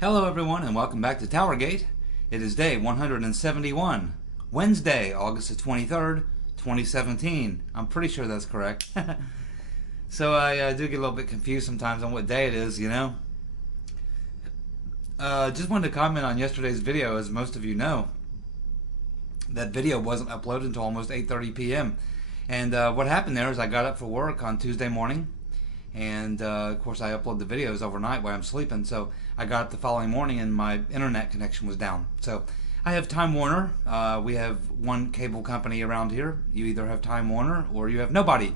Hello everyone and welcome back to TowerGate. It is day 171, Wednesday, August the 23rd, 2017. I'm pretty sure that's correct. So I do get a little bit confused sometimes on what day it is, you know. Just wanted to comment on yesterday's video. As most of you know, that video wasn't uploaded until almost 8:30 p.m. And what happened there is I got up for work on Tuesday morning, and of course I upload the videos overnight while I'm sleeping. So I got up the following morning and my internet connection was down. So I have Time Warner. We have one cable company around here. You either have Time Warner or you have nobody.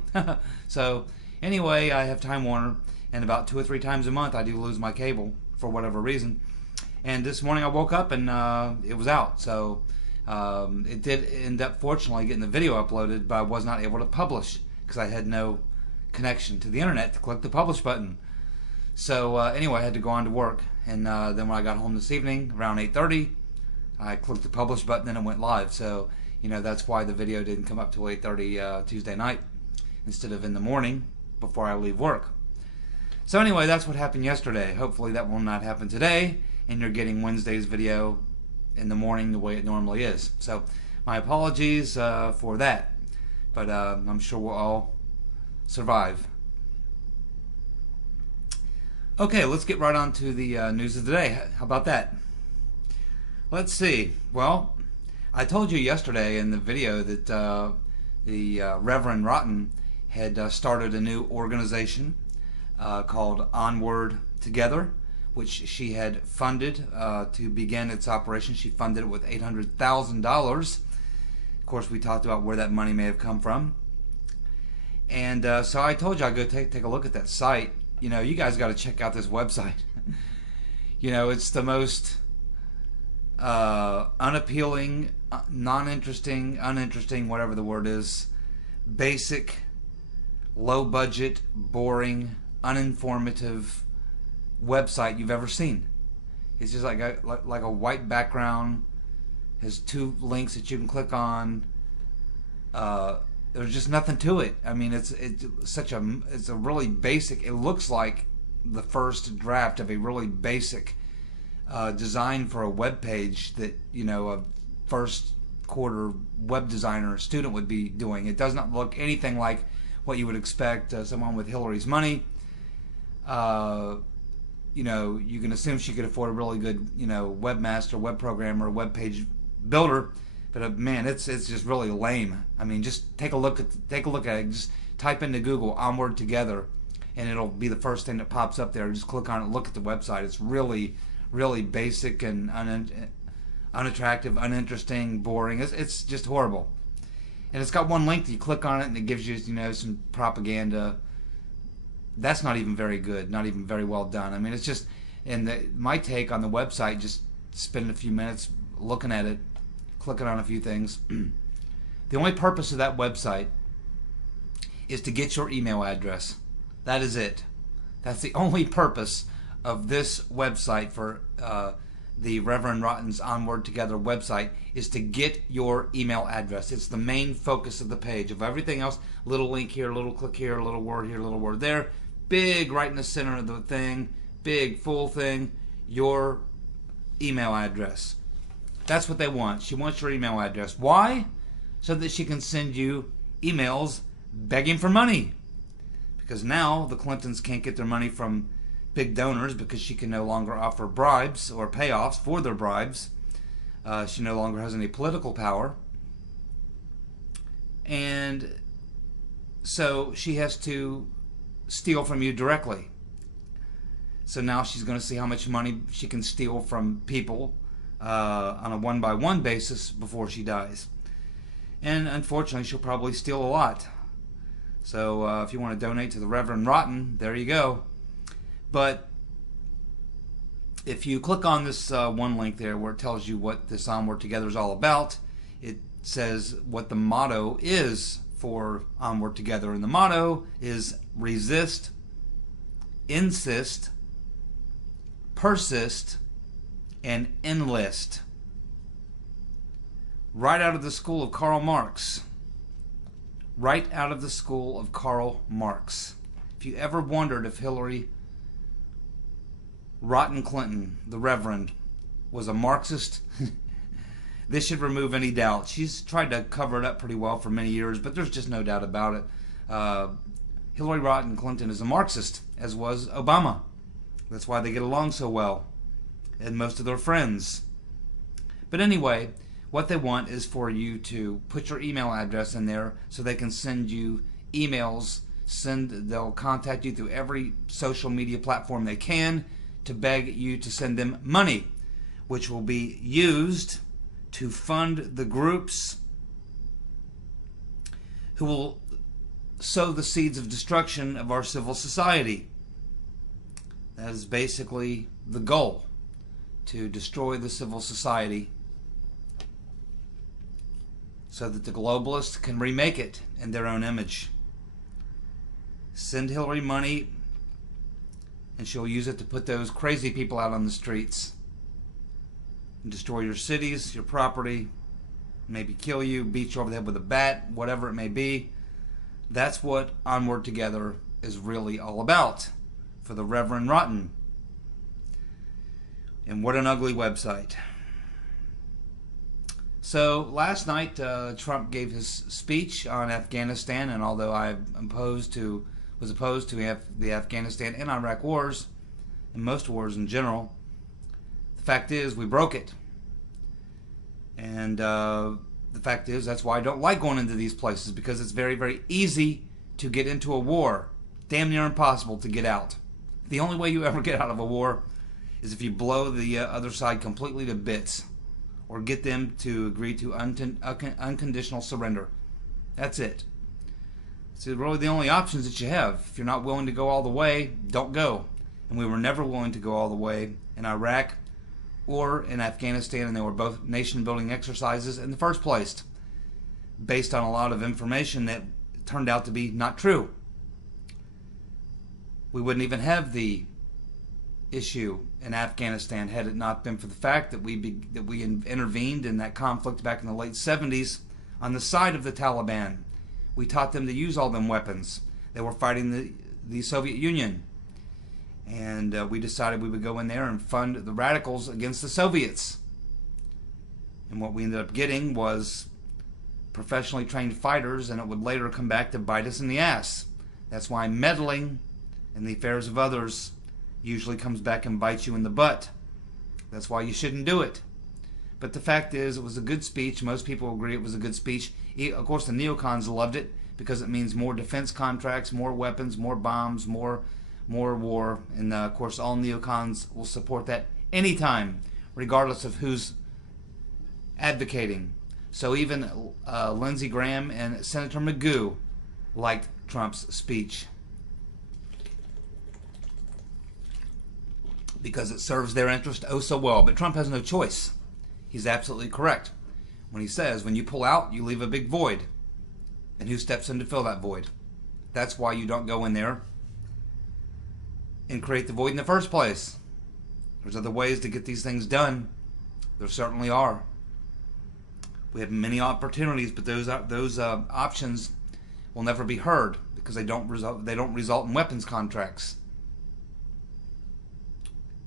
So anyway, I have Time Warner, and about 2 or 3 times a month I do lose my cable for whatever reason. And this morning I woke up and it was out. So it did end up fortunately getting the video uploaded, but I was not able to publish because I had no connection to the internet to click the publish button. So anyway, I had to go on to work, and then when I got home this evening around 8:30, I clicked the publish button and it went live. So you know, that's why the video didn't come up till 8:30 Tuesday night instead of in the morning before I leave work. So anyway, that's what happened yesterday. Hopefully that will not happen today, and you're getting Wednesday's video in the morning the way it normally is. So my apologies for that, but I'm sure we'll all survive. Okay, let's get right on to the news of the day. How about that? Let's see. Well, I told you yesterday in the video that the Reverend Rotten had started a new organization called Onward Together, which she had funded to begin its operation. She funded it with $800,000. Of course, we talked about where that money may have come from. And so I told you I'd go take a look at that site. You know, you guys got to check out this website. You know, it's the most unappealing, uninteresting, whatever the word is, basic, low budget, boring, uninformative website you've ever seen. It's just like a white background, has 2 links that you can click on. There's just nothing to it. I mean, it's a really basic. It looks like the first draft of a really basic design for a web page that, you know, a first quarter web designer or student would be doing. It does not look anything like what you would expect someone with Hillary's money. You know, you can assume she could afford a really good, you know, webmaster, web programmer, web page builder. But man, it's just really lame. I mean, just take a look at it. Just type into Google "Onward Together," and it'll be the first thing that pops up there. Just click on it, look at the website. It's really, really basic and unattractive, uninteresting, boring. It's just horrible. And it's got one link that you click on it, and it gives you, you know, some propaganda. That's not even very good, not even very well done. I mean, it's just, and my take on the website, just spending a few minutes looking at it, clicking on a few things. The only purpose of that website is to get your email address. That is it. That's the only purpose of this website for the Reverend Rotten's Onward Together website, is to get your email address. It's the main focus of the page. Of everything else, little link here, little click here, little word here, little word there. Big right in the center of the thing, big full thing, your email address. That's what they want. She wants your email address. Why? So that she can send you emails begging for money. Because now the Clintons can't get their money from big donors because she can no longer offer bribes or payoffs for their bribes. She no longer has any political power. And so she has to steal from you directly. So now she's going to see how much money she can steal from people on a one-by-one basis before she dies. And unfortunately, she'll probably steal a lot. So if you want to donate to the Reverend Rotten, there you go. But if you click on this one link there where it tells you what this Onward Together is all about, it says what the motto is for Onward Together. And the motto is resist, insist, persist, and enlist. Right out of the school of Karl Marx. Right out of the school of Karl Marx. If you ever wondered if Hillary Rotten Clinton, the Reverend, was a Marxist. This should remove any doubt. She's tried to cover it up pretty well for many years, but there's just no doubt about it. Hillary Rotten Clinton is a Marxist, as was Obama. That's why they get along so well, and most of their friends. But anyway, what they want is for you to put your email address in there so they can send you emails. They'll contact you through every social media platform they can to beg you to send them money, which will be used to fund the groups who will sow the seeds of destruction of our civil society. That is basically the goal, to destroy the civil society so that the globalists can remake it in their own image. Send Hillary money and she'll use it to put those crazy people out on the streets and destroy your cities, your property, maybe kill you, beat you over the head with a bat, whatever it may be. That's what Onward Together is really all about for the Reverend Rotten. And what an ugly website. So last night Trump gave his speech on Afghanistan, and although I was opposed to the Afghanistan and Iraq wars, and most wars in general, the fact is we broke it. And the fact is that's why I don't like going into these places, because it's very, very easy to get into a war. Damn near impossible to get out. The only way you ever get out of a war is if you blow the other side completely to bits, or get them to agree to unconditional surrender. That's it. It's really the only options that you have. If you're not willing to go all the way, don't go. And we were never willing to go all the way in Iraq or in Afghanistan, and they were both nation-building exercises in the first place, based on a lot of information that turned out to be not true. We wouldn't even have the issue in Afghanistan had it not been for the fact that we intervened in that conflict back in the late 70s on the side of the Taliban. We taught them to use all them weapons. They were fighting the Soviet Union. And we decided we would go in there and fund the radicals against the Soviets. And what we ended up getting was professionally trained fighters, and it would later come back to bite us in the ass. That's why meddling in the affairs of others usually comes back and bites you in the butt. That's why you shouldn't do it. But the fact is, it was a good speech. Most people agree it was a good speech. Of course, the neocons loved it because it means more defense contracts, more weapons, more bombs, more war. And of course, all neocons will support that anytime, regardless of who's advocating. So even Lindsey Graham and Senator Magoo liked Trump's speech because it serves their interest oh so well. But Trump has no choice. He's absolutely correct when he says, when you pull out, you leave a big void. And who steps in to fill that void? That's why you don't go in there and create the void in the first place. There's other ways to get these things done. There certainly are. We have many opportunities, but those options will never be heard because they don't result in weapons contracts.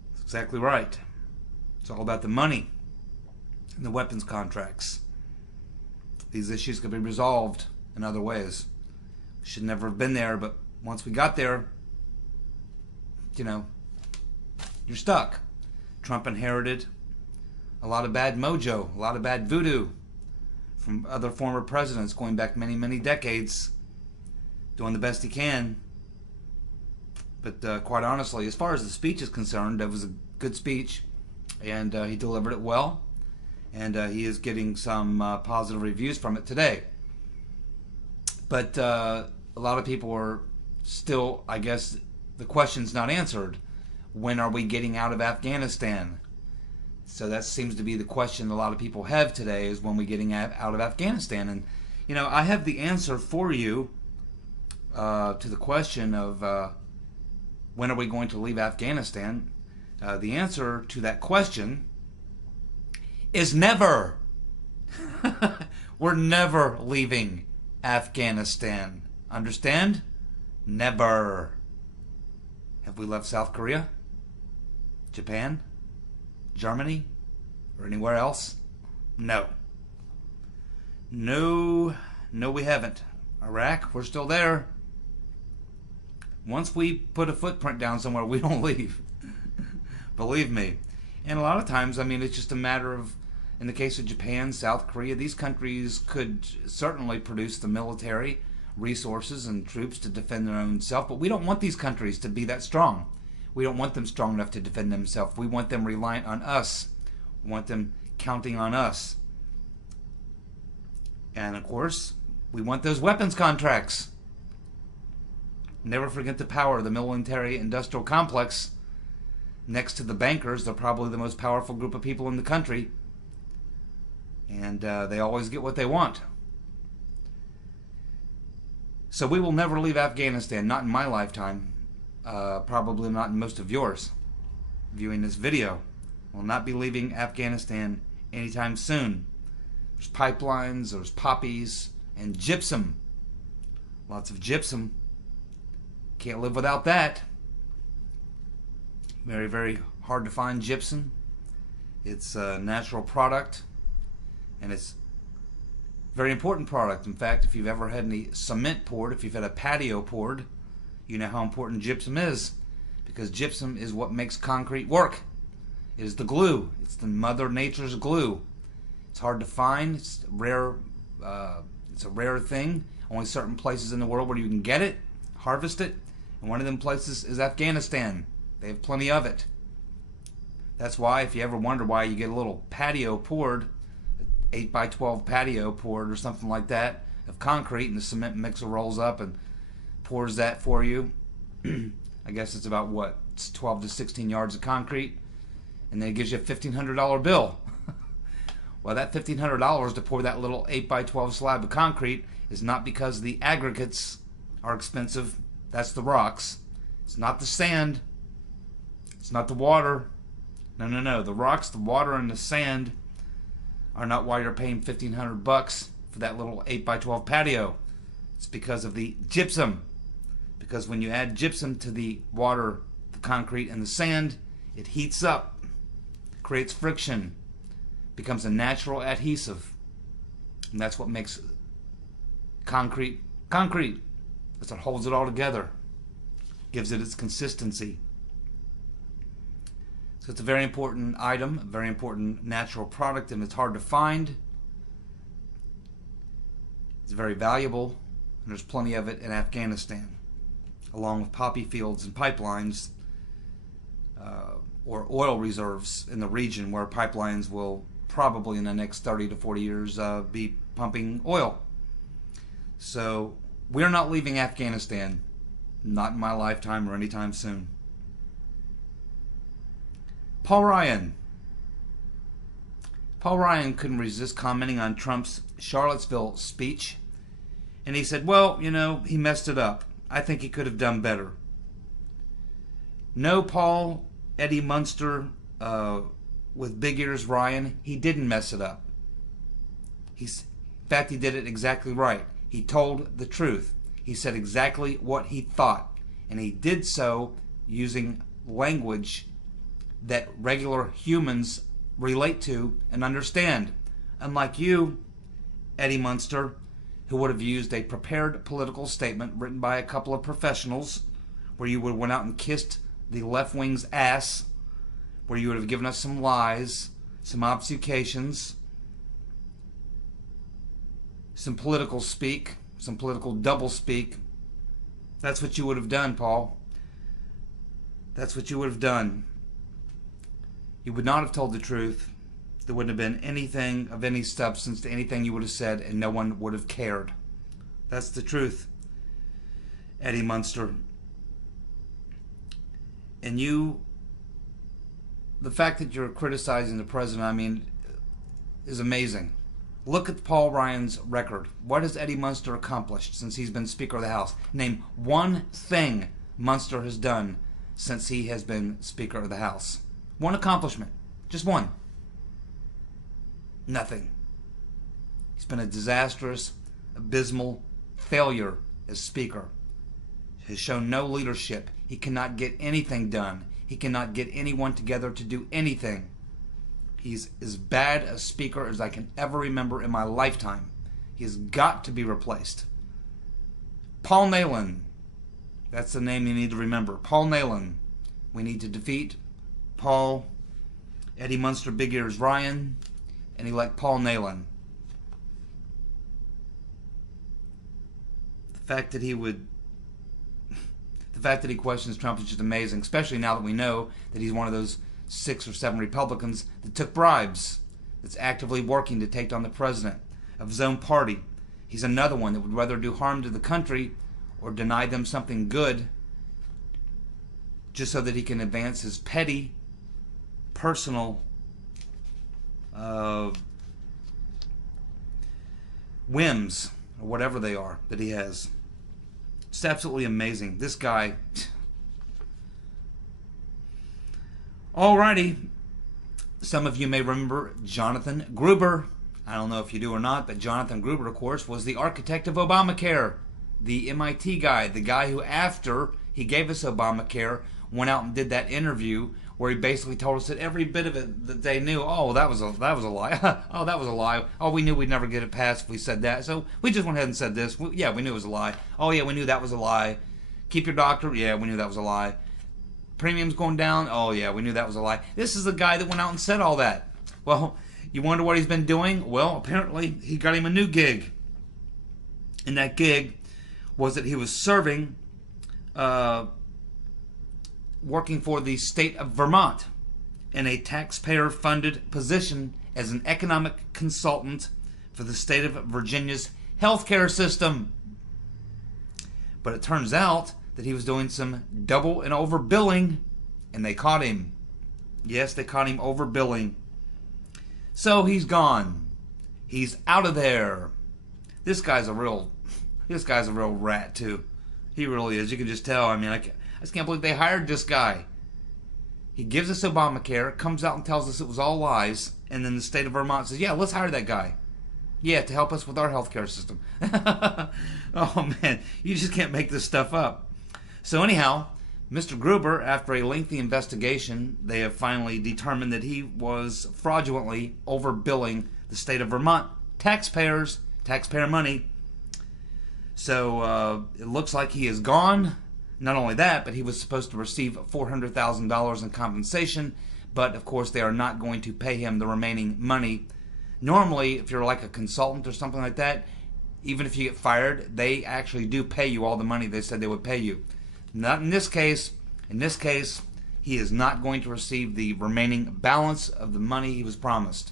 That's exactly right. It's all about the money and the weapons contracts. These issues could be resolved in other ways. Should never have been there, but once we got there, you're stuck. Trump inherited a lot of bad mojo, a lot of bad voodoo from other former presidents going back many, many decades, doing the best he can. But quite honestly, as far as the speech is concerned, it was a good speech, and he delivered it well, and he is getting some positive reviews from it today. But a lot of people are still, I guess, the question's not answered. When are we getting out of Afghanistan? So that seems to be the question a lot of people have today, is when we getting out of Afghanistan. And, I have the answer for you to the question of when are we going to leave Afghanistan. The answer to that question is never. We're never leaving Afghanistan. Understand? Never. Have we left South Korea? Japan? Germany? Or anywhere else? No. No, we haven't. Iraq, we're still there. Once we put a footprint down somewhere, we don't leave. Believe me. And a lot of times, I mean, it's just a matter of, in the case of Japan, South Korea, these countries could certainly produce the military resources and troops to defend their own self, but we don't want these countries to be that strong. We don't want them strong enough to defend themselves. We want them reliant on us. We want them counting on us. And of course, we want those weapons contracts. Never forget the power of the military-industrial complex. Next to the bankers, they're probably the most powerful group of people in the country. And they always get what they want. So we will never leave Afghanistan, not in my lifetime. Probably not in most of yours. Viewing this video, will not be leaving Afghanistan anytime soon. There's pipelines, there's poppies, and gypsum. Lots of gypsum. Can't live without that. Very, very hard to find gypsum. It's a natural product, and it's a very important product. In fact, if you've ever had any cement poured, if you've had a patio poured, you know how important gypsum is, because gypsum is what makes concrete work. It is the glue. It's the Mother Nature's glue. It's hard to find. It's rare. It's a rare thing. Only certain places in the world where you can get it, harvest it, and one of them places is Afghanistan. They have plenty of it. That's why, if you ever wonder why you get a little patio poured, 8x12 patio poured or something like that of concrete, and the cement mixer rolls up and pours that for you. I guess it's about what? It's 12 to 16 yards of concrete, and then it gives you a $1,500 bill. Well, that $1,500 to pour that little 8x12 slab of concrete is not because the aggregates are expensive. That's the rocks. It's not the sand. It's not the water. No. The rocks, the water, and the sand are not why you're paying $1,500 for that little 8x12 patio. It's because of the gypsum. Because when you add gypsum to the water, the concrete, and the sand, it heats up, creates friction, becomes a natural adhesive. And that's what makes concrete concrete. That's what holds it all together, gives it its consistency. So it's a very important item, a very important natural product, and it's hard to find. It's very valuable, and there's plenty of it in Afghanistan, along with poppy fields and pipelines, or oil reserves in the region where pipelines will probably in the next 30 to 40 years be pumping oil. So we're not leaving Afghanistan, not in my lifetime or anytime soon. Paul Ryan couldn't resist commenting on Trump's Charlottesville speech, and he said, well, you know, he messed it up. I think he could have done better. No, Paul, Eddie Munster, with big ears Ryan, he didn't mess it up. In fact, he did it exactly right. He told the truth. He said exactly what he thought, and he did so using language that regular humans relate to and understand. Unlike you, Eddie Munster, who would have used a prepared political statement written by a couple of professionals, where you would have went out and kissed the left wing's ass, where you would have given us some lies, some obfuscations, some political speak, some political double speak. That's what you would have done, Paul. That's what you would have done. You would not have told the truth. There wouldn't have been anything of any substance to anything you would have said, and no one would have cared. That's the truth, Eddie Munster. And you, the fact that you're criticizing the president, I mean, is amazing. Look at Paul Ryan's record. What has Eddie Munster accomplished since he's been Speaker of the House? Name one thing Munster has done since he has been Speaker of the House. One accomplishment. Just one. Nothing. He's been a disastrous, abysmal failure as Speaker. Has shown no leadership. He cannot get anything done. He cannot get anyone together to do anything. He's as bad a speaker as I can ever remember in my lifetime. He's got to be replaced. Paul Nehlen. That's the name you need to remember. Paul Nehlen. We need to defeat Paul, Eddie Munster, Big Ears Ryan, and elect Paul Nehlen. The fact that he questions Trump is just amazing, especially now that we know that he's one of those 6 or 7 Republicans that took bribes, that's actively working to take down the president of his own party. He's another one that would rather do harm to the country or deny them something good just so that he can advance his petty, personal whims, or whatever they are, that he has. It's absolutely amazing. This guy. Alrighty. Some of you may remember Jonathan Gruber. I don't know if you do or not, but Jonathan Gruber, of course, was the architect of Obamacare. The MIT guy. The guy who, after he gave us Obamacare, went out and did that interview where he basically told us that every bit of it that they knew, oh, that was a lie. Oh, that was a lie. Oh, we knew we'd never get it passed if we said that. So we just went ahead and said this. Yeah, we knew it was a lie. Oh, yeah, we knew that was a lie. Keep your doctor. Yeah, we knew that was a lie. Premiums going down. Oh, yeah, we knew that was a lie. This is the guy that went out and said all that. Well, you wonder what he's been doing? Well, apparently he got him a new gig. And that gig was that he was serving, working for the state of Vermont in a taxpayer-funded position as an economic consultant for the state of Virginia's healthcare system. But it turns out that he was doing some double and overbilling, and they caught him. Yes, they caught him overbilling. So he's gone. He's out of there. This guy's a real rat too. He really is. You can just tell. I mean, I just can't believe they hired this guy. He gives us Obamacare, comes out and tells us it was all lies, and then the state of Vermont says, yeah, let's hire that guy. Yeah, to help us with our healthcare system. Oh, man, you just can't make this stuff up. So anyhow, Mr. Gruber, after a lengthy investigation, they have finally determined that he was fraudulently overbilling the state of Vermont taxpayers, taxpayer money. So it looks like he is gone. Not only that, but he was supposed to receive $400,000 in compensation, but of course they are not going to pay him the remaining money. Normally, if you're like a consultant or something like that, even if you get fired, they actually do pay you all the money they said they would pay you. Not in this case. In this case, he is not going to receive the remaining balance of the money he was promised.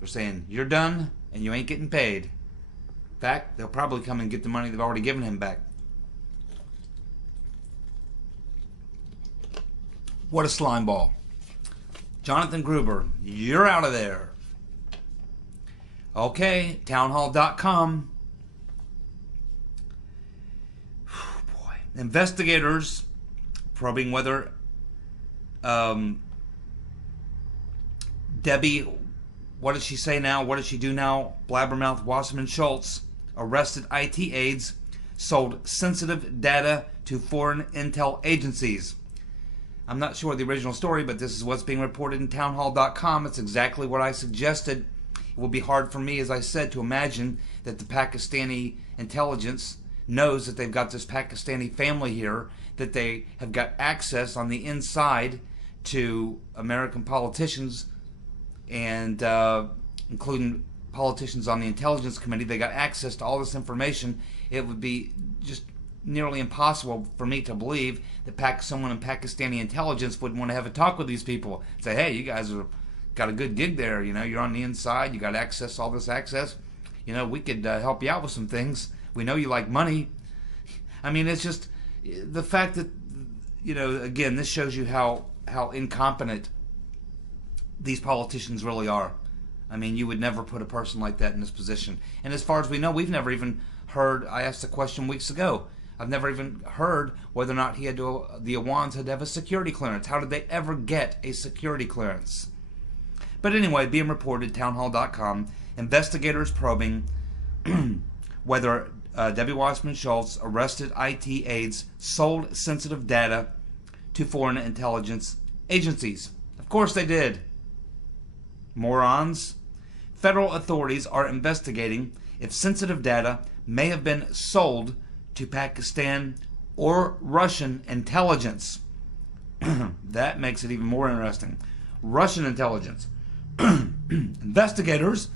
They're saying, you're done and you ain't getting paid. In fact, they'll probably come and get the money they've already given him back. What a slime ball. Jonathan Gruber, you're out of there. Okay, townhall.com. Boy. Investigators probing whether Debbie, what does she say now? What does she do now? Blabbermouth Wasserman Schultz, arrested IT aides, sold sensitive data to foreign intel agencies. I'm not sure of the original story, but this is what's being reported in townhall.com. It's exactly what I suggested. It will be hard for me, as I said, to imagine that the Pakistani intelligence knows that they've got this Pakistani family here, that they have got access on the inside to American politicians, and including politicians on the Intelligence Committee. They got access to all this information. It would be just nearly impossible for me to believe that someone in Pakistani intelligence would want to have a talk with these people. Say, hey, you guys are got a good gig there. You know, you're on the inside. You got access, all this access. You know, we could help you out with some things. We know you like money. I mean, it's just the fact that, you know, again, this shows you how incompetent these politicians really are. I mean, you would never put a person like that in this position. And as far as we know, we've never even heard, I asked the question weeks ago, I've never even heard whether or not the Awans had to have a security clearance. How did they ever get a security clearance? But anyway, being reported, townhall.com, investigators probing whether Debbie Wasserman Schultz, arrested IT aides, sold sensitive data to foreign intelligence agencies. Of course they did. Morons. Federal authorities are investigating if sensitive data may have been sold to Pakistan or Russian intelligence. That makes it even more interesting. Russian intelligence. Investigators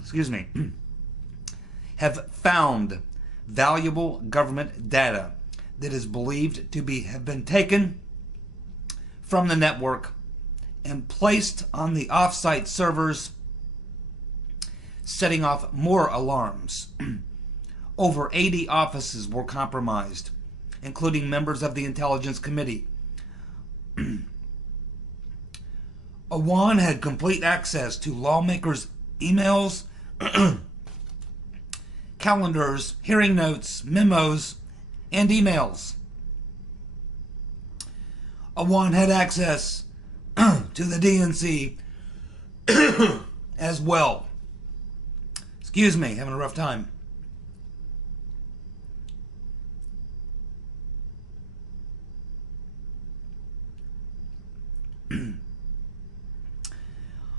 excuse me, have found valuable government data that is believed to have been taken from the network and placed on the off-site servers, setting off more alarms. Over 80 offices were compromised, including members of the Intelligence Committee. Awan had complete access to lawmakers' emails, calendars, hearing notes, memos, and emails. Awan had access to the DNC as well. Excuse me, having a rough time.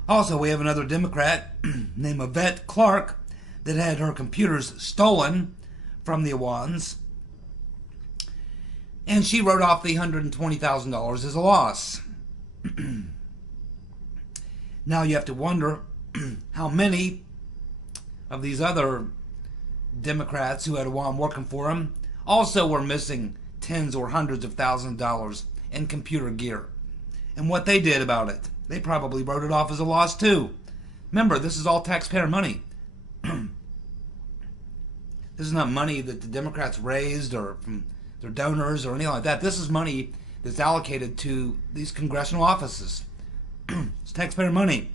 Also, we have another Democrat named Yvette Clark that had her computers stolen from the Awans, and she wrote off the $120,000 as a loss. Now you have to wonder how many of these other Democrats who had Awan working for them also were missing tens or hundreds of thousands of dollars in computer gear, and what they did about it. They probably wrote it off as a loss too. Remember, this is all taxpayer money. This is not money that the Democrats raised or from their donors or anything like that. This is money that's allocated to these congressional offices. It's taxpayer money.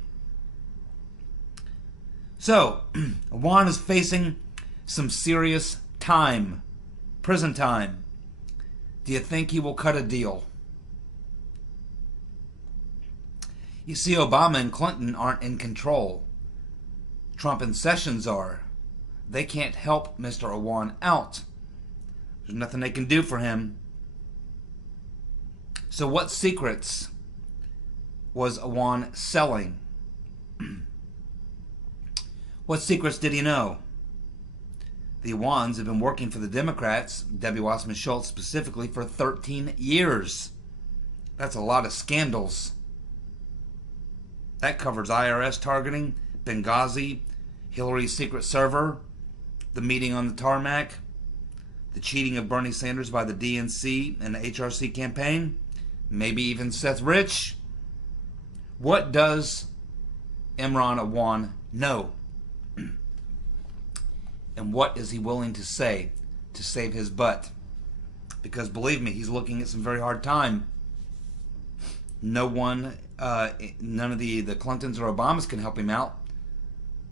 So, Awan is facing some serious time, prison time. Do you think he will cut a deal? You see, Obama and Clinton aren't in control. Trump and Sessions are. They can't help Mr. Awan out. There's nothing they can do for him. So what secrets was Awan selling? What secrets did he know? The Awans have been working for the Democrats, Debbie Wasserman Schultz specifically, for 13 years. That's a lot of scandals. That covers IRS targeting, Benghazi, Hillary's secret server, the meeting on the tarmac, the cheating of Bernie Sanders by the DNC and the HRC campaign, maybe even Seth Rich. What does Imran Awan know? And what is he willing to say to save his butt? Because believe me, he's looking at some very hard time. No one, none of the Clintons or Obamas can help him out.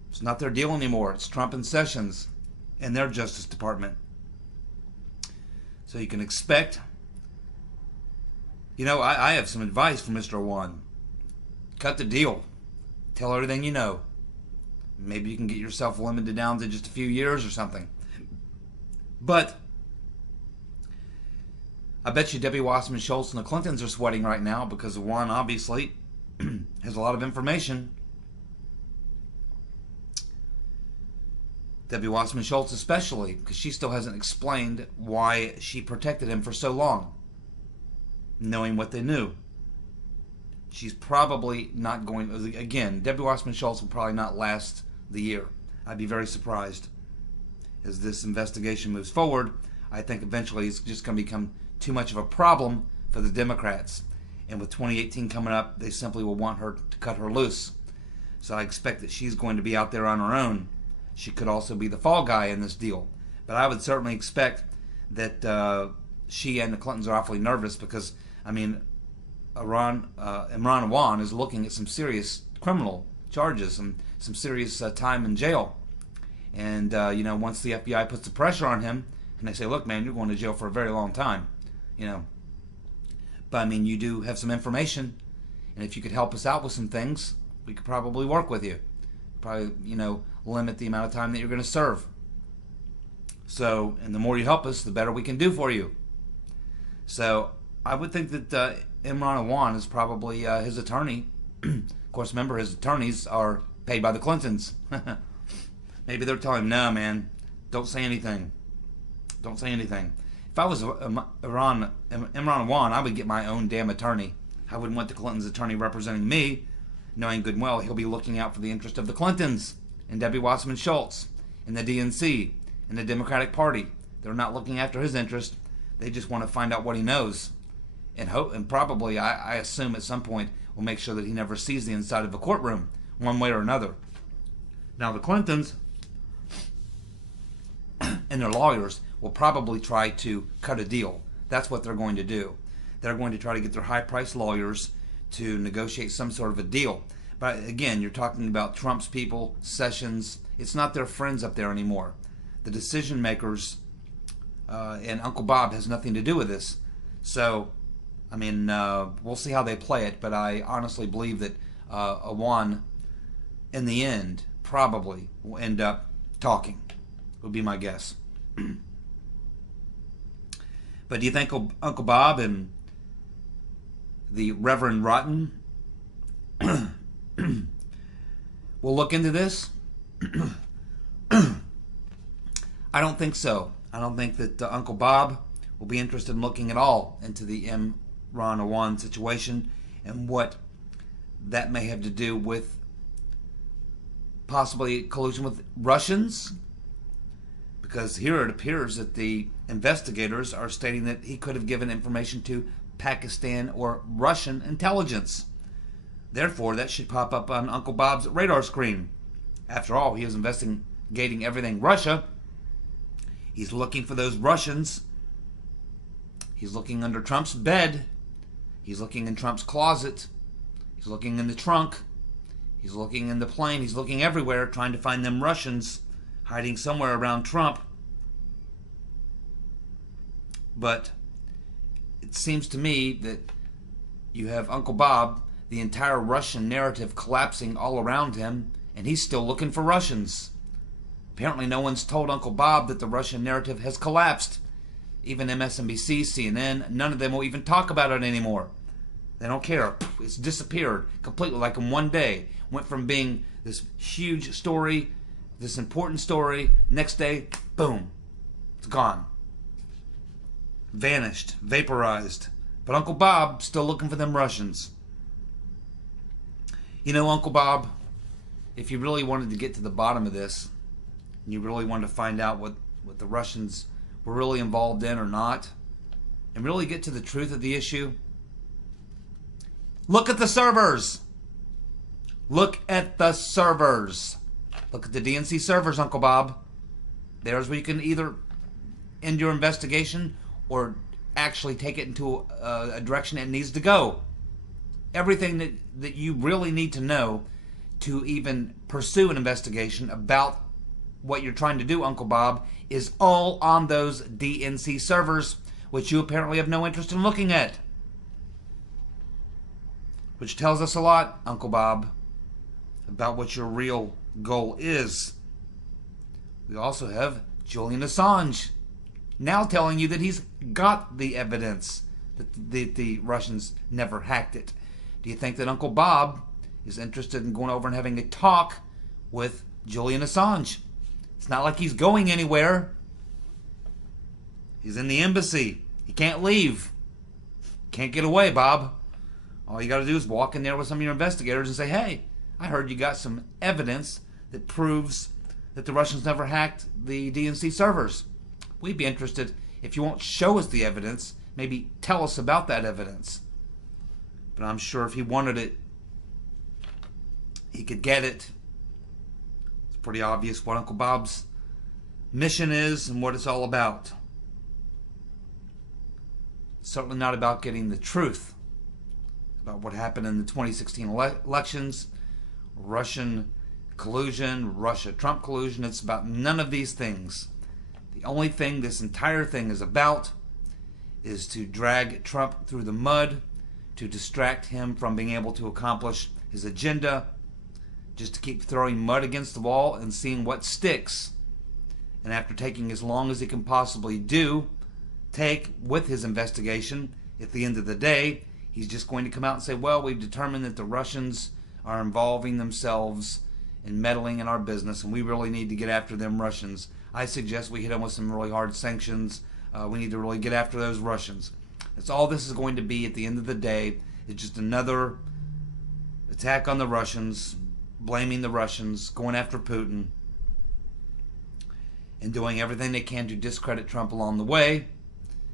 It's not their deal anymore. It's Trump and Sessions and their Justice Department. So you can expect, I have some advice for Mr. Awan. Cut the deal. Tell everything you know. Maybe you can get yourself limited down to just a few years or something. But I bet you Debbie Wasserman Schultz and the Clintons are sweating right now because Awan obviously has a lot of information. Debbie Wasserman Schultz especially, because she still hasn't explained why she protected him for so long, knowing what they knew. She's probably not going, again, Debbie Wasserman Schultz will probably not last the year. I'd be very surprised. As this investigation moves forward, I think eventually it's just going to become too much of a problem for the Democrats. And with 2018 coming up, they simply will want her to cut her loose. So I expect that she's going to be out there on her own. She could also be the fall guy in this deal. But I would certainly expect that she and the Clintons are awfully nervous because, Imran Awan is looking at some serious criminal charges and some serious time in jail. And, once the FBI puts the pressure on him and they say, look, man, you're going to jail for a very long time, But, you do have some information. And if you could help us out with some things, we could probably work with you. Probably, limit the amount of time that you're going to serve. So, and the more you help us, the better we can do for you. So, I would think that Imran Awan is probably his attorney. Of course, remember, his attorneys are paid by the Clintons. Maybe they're telling him, no, man, don't say anything. Don't say anything. If I was Imran Awan, I would get my own damn attorney. I wouldn't want the Clintons' attorney representing me, knowing good and well he'll be looking out for the interest of the Clintons and Debbie Wasserman Schultz and the DNC and the Democratic Party. They're not looking after his interest. They just want to find out what he knows. And probably, I assume at some point, will make sure that he never sees the inside of a courtroom, one way or another. Now, the Clintons and their lawyers will probably try to cut a deal. That's what they're going to do. They're going to try to get their high-priced lawyers to negotiate some sort of a deal. But again, you're talking about Trump's people, Sessions. It's not their friends up there anymore. The decision makers and Uncle Bob has nothing to do with this. So, I mean, we'll see how they play it, but I honestly believe that Awan, in the end, probably will end up talking, would be my guess. But do you think Uncle Bob and the Reverend Rotten will look into this? I don't think so. I don't think that Uncle Bob will be interested in looking at all into the Imran Awan situation and what that may have to do with possibly collusion with Russians. Because here it appears that the investigators are stating that he could have given information to Pakistan or Russian intelligence. Therefore, that should pop up on Uncle Bob's radar screen. After all, he is investigating everything Russia. He's looking for those Russians. He's looking under Trump's bed. He's looking in Trump's closet. He's looking in the trunk. He's looking in the plane. He's looking everywhere, trying to find them Russians hiding somewhere around Trump. But it seems to me that you have Uncle Bob, the entire Russian narrative collapsing all around him, and he's still looking for Russians. Apparently no one's told Uncle Bob that the Russian narrative has collapsed. Even MSNBC, CNN, none of them will even talk about it anymore. They don't care. It's disappeared completely, like in one day. Went from being this huge story, this important story, next day, boom, it's gone. Vanished, vaporized. But Uncle Bob still looking for them Russians. You know, Uncle Bob, if you really wanted to get to the bottom of this, and you really wanted to find out what the Russians were really involved in or not, and really get to the truth of the issue, look at the servers. Look at the servers. Look at the DNC servers, Uncle Bob. There's where you can either end your investigation or actually take it into a direction it needs to go. Everything that you really need to know to even pursue an investigation about what you're trying to do, Uncle Bob, is all on those DNC servers, which you apparently have no interest in looking at. Which tells us a lot, Uncle Bob, about what your real goal is. We also have Julian Assange now telling you that he's got the evidence that the Russians never hacked it. Do you think that Uncle Bob is interested in going over and having a talk with Julian Assange? It's not like he's going anywhere. He's in the embassy. He can't leave. Can't get away, Bob. All you got to do is walk in there with some of your investigators and say, hey, I heard you got some evidence that proves that the Russians never hacked the DNC servers. We'd be interested, if you won't show us the evidence, maybe tell us about that evidence. But I'm sure if he wanted it, he could get it. It's pretty obvious what Uncle Bob's mission is and what it's all about. It's certainly not about getting the truth about what happened in the 2016 elections, Russian collusion, Russia-Trump collusion. It's about none of these things. The only thing this entire thing is about is to drag Trump through the mud, to distract him from being able to accomplish his agenda, just to keep throwing mud against the wall and seeing what sticks. And after taking as long as he can possibly take with his investigation, At the end of the day, he's just going to come out and say, well, we've determined that the Russians are involving themselves in meddling in our business, and we really need to get after them Russians. I suggest we hit them with some really hard sanctions. We need to really get after those Russians. That's all this is going to be at the end of the day. It's just another attack on the Russians, blaming the Russians, going after Putin, and doing everything they can to discredit Trump along the way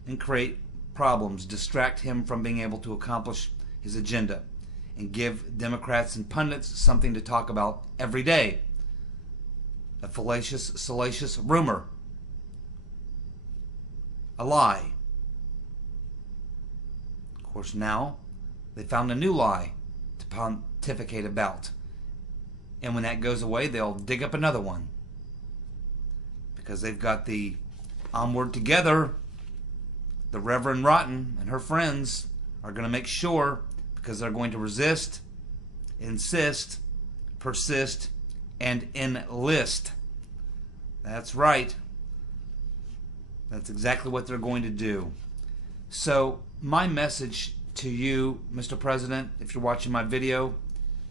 and create problems, distract him from being able to accomplish his agenda, and give Democrats and pundits something to talk about every day. A fallacious, salacious rumor. A lie. Of course, now they found a new lie to pontificate about. And when that goes away, they'll dig up another one. Because they've got the Onward Together. The Reverend Rotten and her friends are going to make sure, because they're going to resist, insist, persist, and enlist. That's right. That's exactly what they're going to do. So my message to you, Mr. President, if you're watching my video,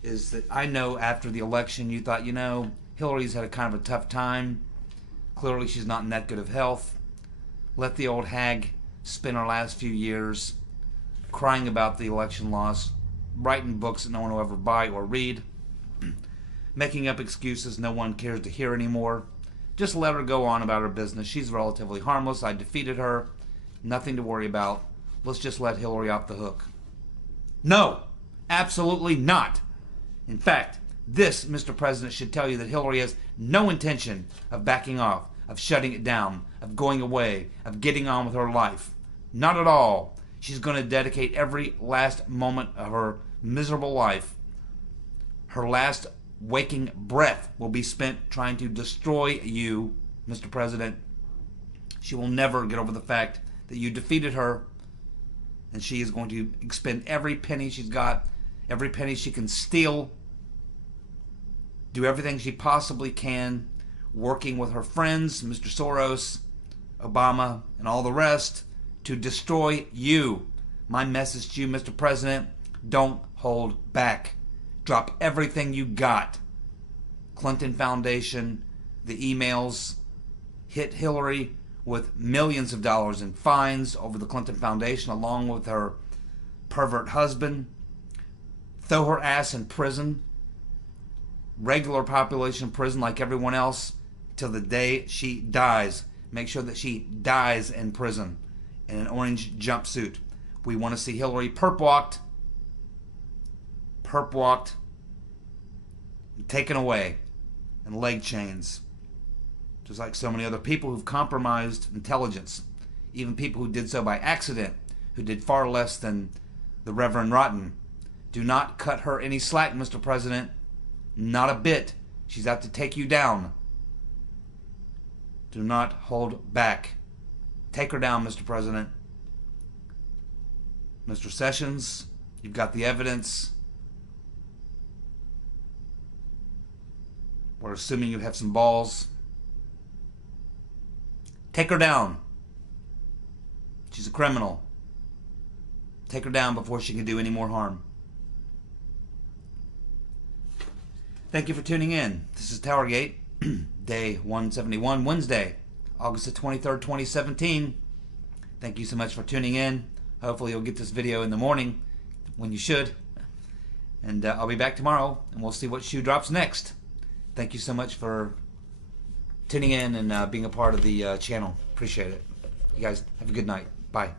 is that I know after the election you thought, Hillary's had a kind of a tough time. Clearly she's not in that good of health. Let the old hag spend her last few years crying about the election loss, writing books that no one will ever buy or read, making up excuses no one cares to hear anymore. Just let her go on about her business. She's relatively harmless. I defeated her. Nothing to worry about. Let's just let Hillary off the hook. No, absolutely not. In fact, this, Mr. President, should tell you that Hillary has no intention of backing off, of shutting it down, of going away, of getting on with her life. Not at all. She's going to dedicate every last moment of her miserable life. Her last waking breath will be spent trying to destroy you, Mr. President. She will never get over the fact that you defeated her, and she is going to expend every penny she's got, every penny she can steal, do everything she possibly can, working with her friends, Mr. Soros, Obama, and all the rest, to destroy you. My message to you, Mr. President, don't hold back. Drop everything you got. Clinton Foundation, the emails, hit Hillary with millions of dollars in fines over the Clinton Foundation, along with her pervert husband. Throw her ass in prison, regular population prison like everyone else, till the day she dies. Make sure that she dies in prison in an orange jumpsuit. We want to see Hillary perp-walked, taken away, and leg chains. Just like so many other people who've compromised intelligence. Even people who did so by accident, who did far less than the Reverend Rotten. Do not cut her any slack, Mr. President. Not a bit. She's out to take you down. Do not hold back. Take her down, Mr. President. Mr. Sessions, you've got the evidence. We're assuming you have some balls. Take her down. She's a criminal. Take her down before she can do any more harm. Thank you for tuning in. This is TowerGate, day 171, Wednesday, August the 23rd, 2017. Thank you so much for tuning in. Hopefully you'll get this video in the morning when you should. And I'll be back tomorrow, and we'll see what shoe drops next. Thank you so much for tuning in and being a part of the channel. Appreciate it. You guys have a good night. Bye.